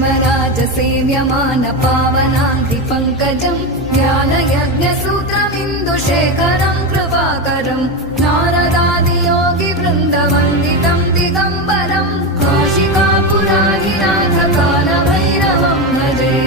हेमराजसेव्यमान पावनाङ्घ्रिपङ्कजम् ज्ञानयज्ञसूत्रमिन्दुशेखरम् कृपाकरम् नारदादियोगिवृन्दवन्दितम् दिगम्बरम् काशिकापुराधिनाथकालभैरवम् भजे।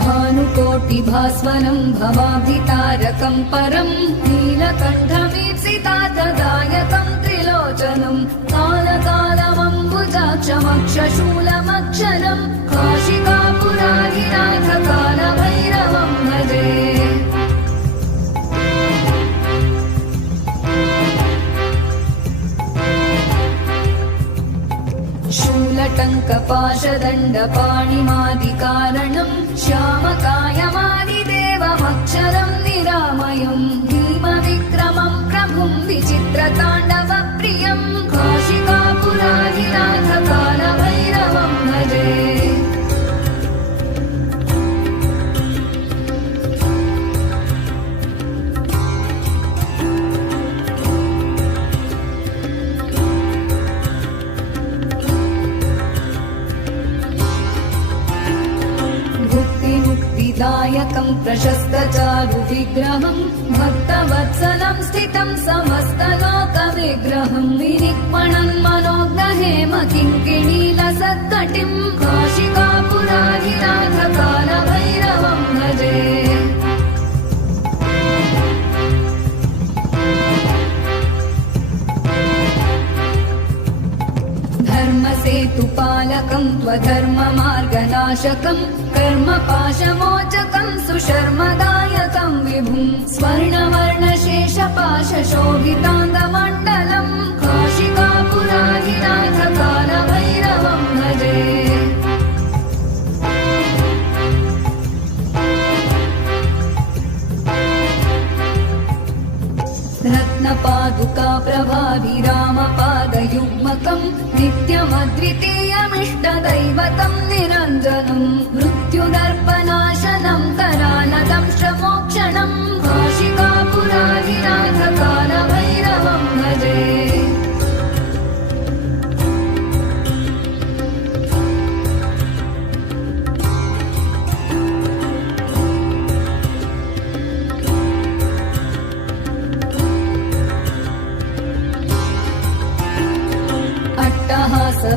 भानुकोटिभास्वरम् भवाब्धितारकम् परम् नीलकण्ठमीप्सितार्थदायकम् त्रिलोचनम् कालकालमम्बुजाक्षमक्षशूलमक्षरम् काशिकापुराधिनाथकालभैरवम् भजे। शूलटङ्कपाशदण्डपाणिमादिकारणम् श्यामकायमादिदेवमक्षरम् निरामयम् भीमविक्रमम् प्रभुम् विचित्रताण्डवप्रियम् काशिकापुराधिनाथकालभैरवम् भजे। दायकम् प्रशस्तचारुविग्रहम् भक्तवत्सलम् स्थितम् समस्तलोकविग्रहम् विनिक्मणन् मनोग्रहेम किङ्किणीलसत्कटिम् काशिकापुराधिनाथकालभैरवम् भजे। धर्मसेतुपालकम् त्वधर्ममार्गनाशकम् कर्मपाशमोचकम् सुशर्मदायकम् विभुम् स्वर्णवर्णशेषपाशशोभिताङ्गमण्डलम् काशिकापुराधिनाथकालभैरवम् भजे। रत्नपादुका प्रभाभिरामपादयुग्मकम् नित्यमद्वितीयमिष्टदैवतम् निरञ्जनम् मृत्युदर्पनाशनम् करालदंश्रमोक्षणम् काशिकापुराधिनाथकालभैरवम् भजे।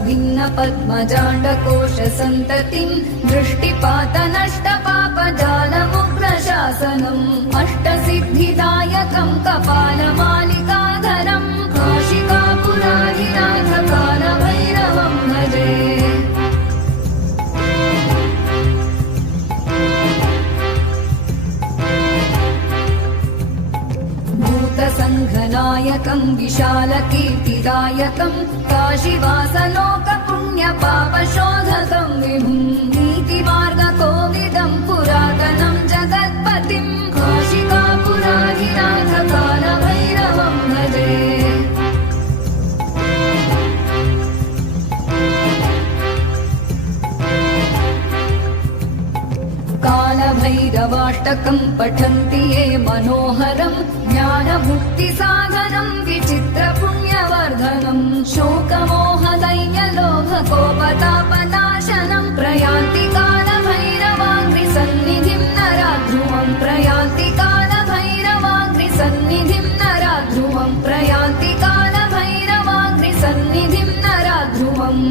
भिन्न पद्मजाण्डकोश सन्ततिम् दृष्टिपातनष्टपापजालमुग्रशासनम् अष्टसिद्धिदायकम् कपालमालिकाधरम् काशिकापुराधिनाथकालभैरवम् भजे। भूतसङ्घनायकम् विशालकीर्तिदायकम् काशीवासलोकपुण्यपापशोधकम् विभुम् नीतिमार्गकोविदम् पुरातनम् जगत्पतिम् काशिकापुराधिनाथकालभैरवम् भजे। कालभैरवाष्टकम् पठन्ति ये मनोहरम् ज्ञानमुक्तिसाधनम् विचित्रपुण्यवर्धनम् शोकमोहदैन्यलोभकोपतापनाशनम् प्रयान्ति कालभैरवाङ्घ्रिसन्निधिम् नराध्रुवम् प्रयान्ति कालभैरवाङ्घ्रिसन्निधिम् नराध्रुवम् प्रयान्ति कालभैरवाङ्घ्रिसन्निधिम् नराध्रुवम्।